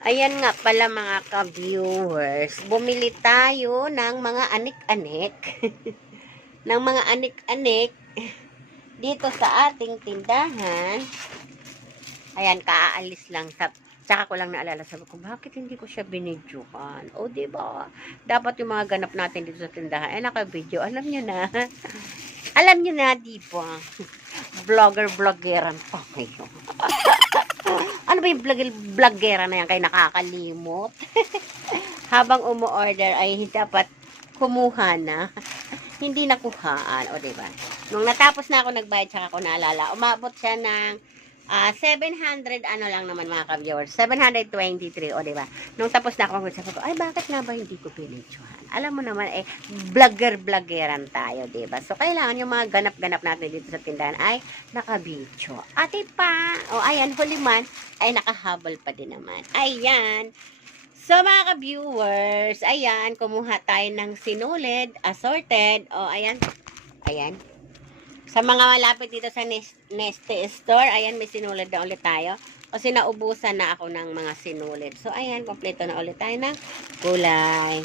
Ayan nga pala mga ka-viewers, bumili tayo ng mga anik-anik. ng mga anik-anik dito sa ating tindahan. Ayan, kaaalis lang. Sa, tsaka ko lang naalala, sabi ko, bakit hindi ko siya binidyohan? O, di ba? Dapat yung mga ganap natin dito sa tindahan, ay naka-video. Alam nyo na. Alam nyo na, di ba? Vlogger-vloggeran pa kayo. Ano ba yung vlogger vloggera na yan kayo nakakalimot? Habang umu-order ay dapat kumuha na. Hindi nakuhaan. O, diba? Nung natapos na ako nagbayad, saka ko naalala, umabot siya ng ah, 700, ano lang naman mga ka-viewers, 723, o diba? Nung tapos na ako, sabi ko, ay bakit nga ba hindi ko pinitsuhan? Alam mo naman, eh, vlogger-vloggeran tayo, diba? So, kailangan yung mga ganap-ganap natin dito sa tindahan ay nakabidyo. Ate pa, o ayan, huli man, ay nakahabol pa din naman. Ayan. So, mga ka-viewers, ayan, kumuha tayo ng sinulid, assorted, o ayan, ayan, sa mga malapit dito sa Nes- Neste Store, ayan, may sinulid na ulit tayo. Kasi naubusan na ako ng mga sinulid. So, ayan, kompleto na ulit tayo ng kulay.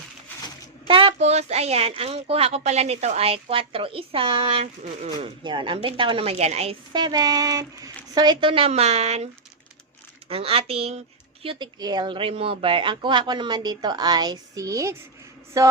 Tapos, ayan, ang kuha ko pala nito ay 4 isa. Mm Yan, ang benta ko naman yan ay 7. So, ito naman, ang ating cuticle remover. Ang kuha ko naman dito ay 6. So,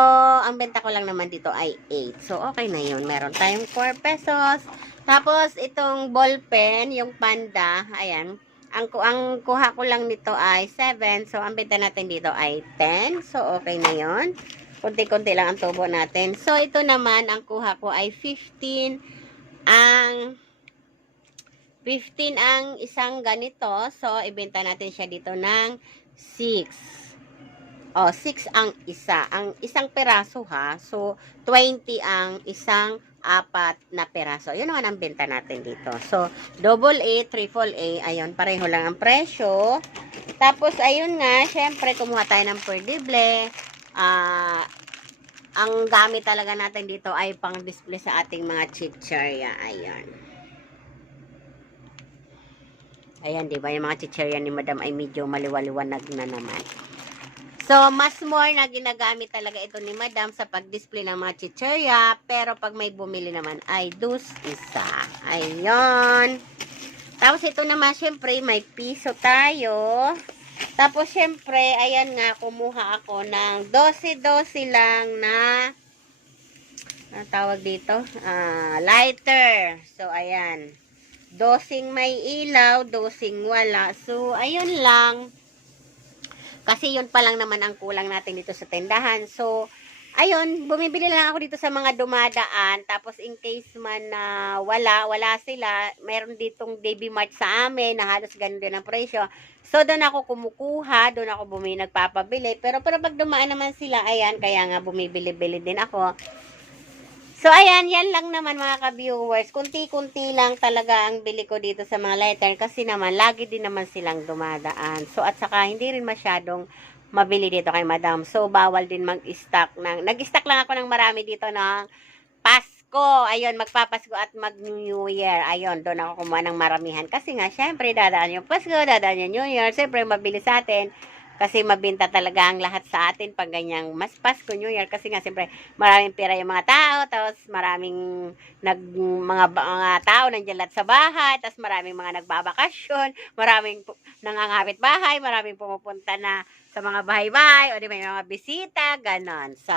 ang benta ko lang naman dito ay 8. So, okay na yun. Meron tayong 4 pesos. Tapos, itong ball pen, yung panda, ayan. Ang, ang kuha ko lang nito ay 7. So, ang benta natin dito ay 10. So, okay na yun. Kunti-kunti lang ang tubo natin. So, ito naman, ang kuha ko ay 15. Ang 15 ang isang ganito. So, ibenta natin siya dito ng 6. O, 6 ang isa. Ang isang peraso ha. So, 20 ang isang apat na peraso. Yun naman ang benta natin dito. So, double A, triple A, ayun, pareho lang ang presyo. Tapos, ayun nga, syempre, kumuha tayo ng perdible. Ah, ang gamit talaga natin dito ay pang display sa ating mga chichirya. Ayan. Ayan, di ba? Yung mga chichirya ni Madam ay medyo maliwaliwanag na naman. So, mas more na ginagamit talaga ito ni Madam sa pag-display ng mga chichirya. Pero pag may bumili naman ay dus isa. Ayun. Tapos ito naman, syempre, may piso tayo. Tapos, syempre, ayan nga, kumuha ako ng 12-12 lang na ang tawag dito? Ah, lighter. So, ayan. Dosing may ilaw, dosing wala. So, ayun lang. Kasi yun pa lang naman ang kulang natin dito sa tindahan. So, ayun, bumibili lang ako dito sa mga dumadaan. Tapos, in case man na wala, wala sila, meron ditong Baby Mart sa amin na halos ganun din ang presyo. So, doon ako kumukuha, doon ako bumili, nagpapabili. Pero, pero pag dumaan naman sila, ayan, kaya nga bumibili-bili din ako. So, ayan, yan lang naman mga ka-viewers. Kunti-kunti lang talaga ang bili ko dito sa mga letter kasi naman, lagi din naman silang dumadaan. So, at saka, hindi rin masyadong mabili dito kay madam. So, bawal din mag-stock ng, nag-stock lang ako ng marami dito ng Pasko. Ayun, magpapasko at mag-New Year. Ayun, doon ako kumuha ng maramihan. Kasi nga, syempre, dadaan yung Pasko, dadaan yung New Year. Syempre, mabili sa atin. Kasi mabinta talaga ang lahat sa atin pag ganyang mas Pasko, New Year. Kasi nga, siyempre, maraming pera yung mga tao. Tapos, maraming nag, mga, mga tao nandiyan lahat sa bahay. Tapos, maraming mga nagbabakasyon. Maraming nangangapit bahay. Maraming pumupunta na sa mga bahay-bahay. O di yung mga bisita. Ganon. So,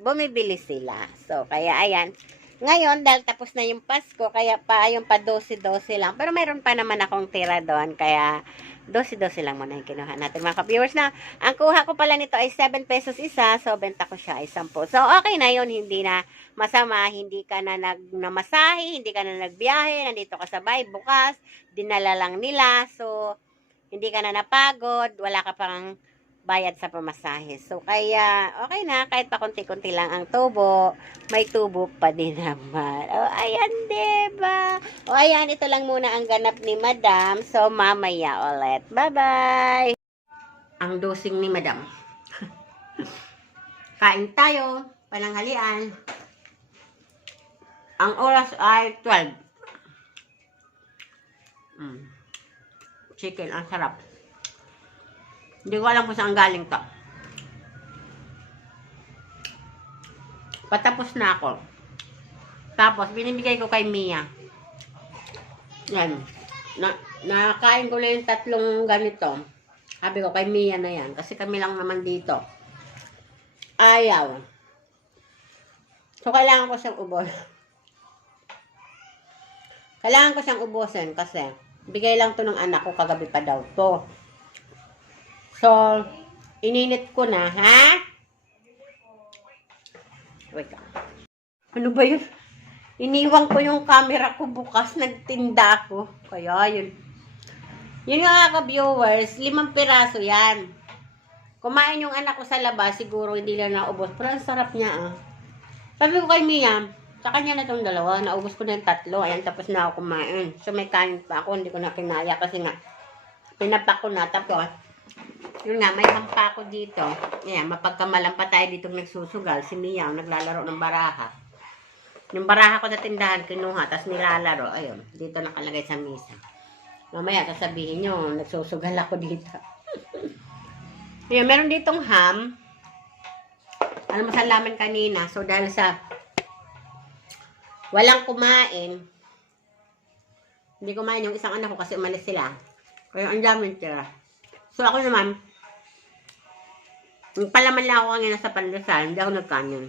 bumibili sila. So, kaya, ayan. Ngayon, dahil tapos na yung Pasko, kaya pa yung pa 12-12 lang. Pero mayroon pa naman akong tira doon. Kaya, 12-12 lang muna yung kinuha natin mga ka-viewers na ang kuha ko pala nito ay 7 pesos isa so benta ko siya ay 10 so okay na yon hindi na masama hindi ka na nag namasahe hindi ka na nagbiyahe nandito ka sa bahay bukas dinala lang nila so hindi ka na napagod wala ka pang bayad sa pamasahe so kaya okay na kahit pa konti-konti lang ang tubo may tubo pa din naman oh ayan diba o ayan, ito lang muna ang ganap ni Madam. So, mamaya ulit. Bye-bye! Ang dosing ni Madam. Kain tayo. Pananghalian. Ang oras ay 12. Mm. Chicken, ang sarap. Hindi ko alam kung saan galing to. Patapos na ako. Tapos, binibigay ko kay Mia. Yan. Na, nakain ko na yung tatlong ganito. Sabi ko, kay Mia na yan. Kasi kami lang naman dito. Ayaw. So, kailangan ko siyang ubos. Kailangan ko siyang ubusin kasi bigay lang to ng anak ko kagabi pa daw to. So, ininit ko na, ha? Wait lang. Ano ba yun? Iniwan ko yung camera ko bukas, nagtinda ako. Kaya yun. Yun nga ka viewers, limang piraso yan. Kumain yung anak ko sa labas, siguro hindi lang naubos. Pero ang sarap niya ah. Sabi ko kay Mia, sa kanya na itong dalawa, naubos ko na yung tatlo. Ayan, tapos na ako kumain. So may kanin pa ako, hindi ko na kinaya kasi nga, pinapak ko na. Tapos, yun nga, may hampa ako dito. Ayan, mapagkamalan pa tayo dito nagsusugal. Si Mia, naglalaro ng baraha. Yung baraha ko sa tindahan, kinuha, tapos nilalaro. Ayun, dito nakalagay sa misa. Mamaya, sasabihin nyo, nagsusugal ako dito. Ayan, meron ditong ham. Ano masalaman kanina. So, dahil sa walang kumain, hindi kumain yung isang anak ko kasi umalis sila. Kaya ang daming tira. So, ako naman, palaman lang ako kanina sa pandesal, hindi ako nagkanin.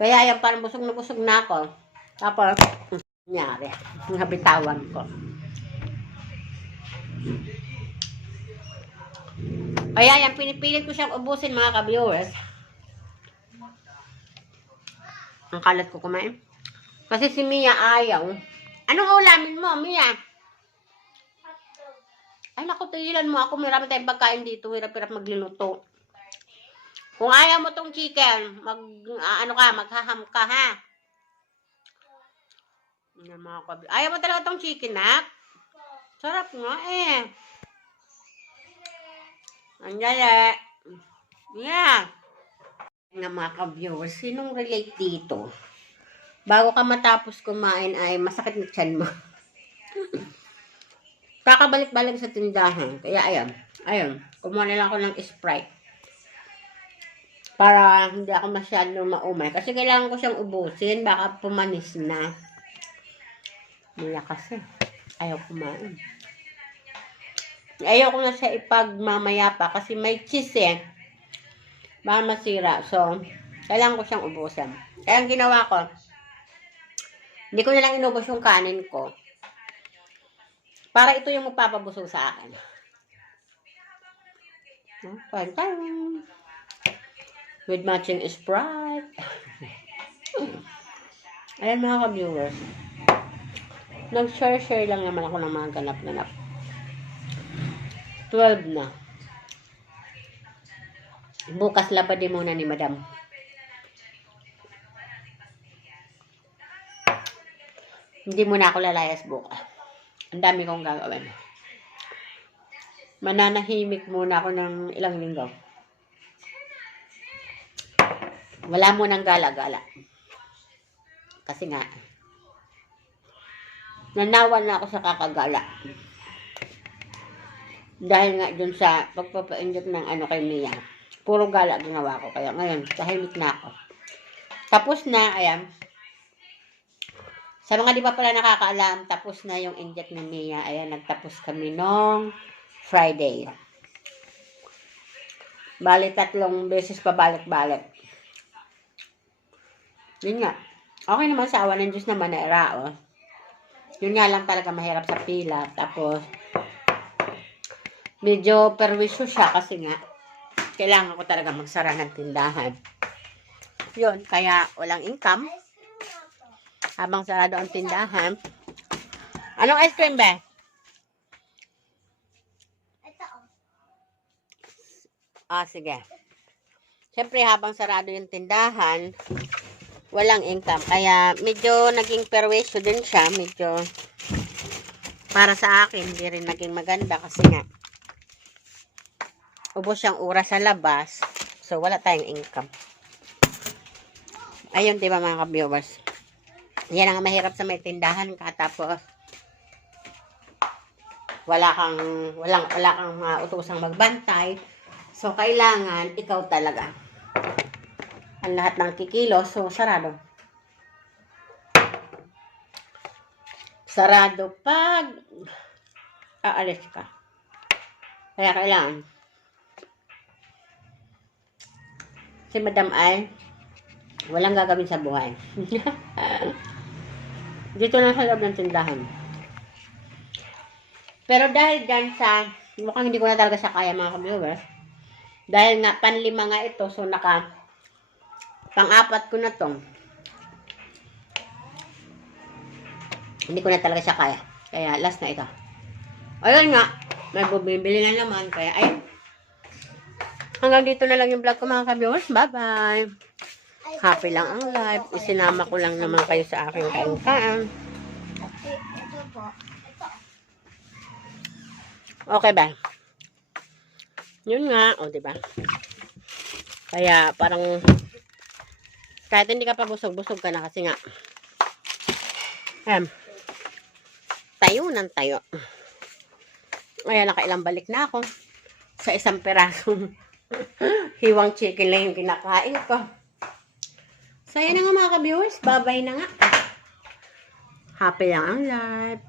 Kaya yan, parang busog na busog na ako. Tapos, nangyari, nabitawan ko. Kaya yan, pinipilit ko siyang ubusin mga ka-viewers. Ang kalat ko kumain. Kasi si Mia ayaw. Anong ulamin mo, Mia? Ay, naku, tigilan mo ako. Marami tayong pagkain dito. Hirap-hirap magluluto. Kung ayaw mo tong chicken, mag, ah, ano ka, maghaham ka, ha? Yan, mga kabi- Ayaw mo talaga tong chicken, ha? Sarap nga, eh. Andale. Yeah. Nga mga ka-viewers, sinong relate dito? Bago ka matapos kumain ay masakit na tiyan mo. Kakabalik-balik sa tindahan. Kaya ayan. Ayun. Kumuha na lang ako ng Sprite. Para hindi ako masyado maumay. Kasi kailangan ko siyang ubusin. Baka pumanis na. Mula kasi. Ayaw kumain. Ayaw ko na siya ipagmamaya pa kasi may cheese eh. Baka masira. So, kailangan ko siyang ubusan. Kaya ang ginawa ko, hindi ko na lang inubos yung kanin ko. Para ito yung magpapabusog sa akin. Fun time. With matching Sprite. Ayan mga ka-viewers. Nag-share-share lang naman ako ng mga ganap-ganap. 12 na. Bukas labadin muna ni madam. Hindi muna ako lalayas bukas. Ang dami kong gagawin. Mananahimik muna ako ng ilang linggo. Wala mo nang gala-gala. Kasi nga, nanawan na ako sa kakagala. Dahil nga dun sa pagpapainjok ng ano kay Mia. Puro gala ginawa ko. Kaya ngayon, tahimik na ako. Tapos na, ayan. Sa mga di pa pala nakakaalam, tapos na yung inject ni Mia. Ayan, nagtapos kami nung Friday. Bali, tatlong beses pa balik-balik. Yun nga. Okay naman sa awa ng Diyos naman na irao. Yun nga lang talaga mahirap sa pila. Tapos, medyo perwisyo siya kasi nga, kailangan ko talaga magsara ng tindahan. Yun, kaya walang income. Habang sarado ang tindahan. Anong ice cream ba? Ah, sige. Siyempre, habang sarado yung tindahan, walang income. Kaya, medyo naging perwisyo din siya. Medyo, para sa akin, hindi rin naging maganda kasi nga, ubos siyang oras sa labas. So, wala tayong income. Ayun, di ba mga ka-viewers? Yan ang mahirap sa may tindahan ka. Tapos, wala kang, walang, wala kang mga utusang magbantay. So, kailangan ikaw talaga. Ang lahat ng kikilos, so sarado. Sarado pag aalis ka. Kaya kailangan. Si Madam ay walang gagawin sa buhay. Dito na sa loob ng tindahan. Pero dahil dyan sa, mukhang hindi ko na talaga siya kaya mga ka-viewers. Dahil nga, panlima nga ito, so naka, pang-apat ko na to. Hindi ko na talaga siya kaya. Kaya, last na ito. Ayun nga, may bumibili na naman. Kaya, ayun. Hanggang dito na lang yung vlog ko mga ka-viewers. Bye-bye. Happy lang ang live. Isinama ko lang naman kayo sa aking po. Okay ba? Yun nga, o, di ba? Kaya, parang, kahit hindi ka pa busog, busog ka na kasi nga, em, tayo ng tayo. Kaya nakailang balik na ako sa isang perasong hiwang chicken lang yung kinakain ko. So, yun na nga mga ka-viewers. Bye-bye na nga. Happy lang ang life.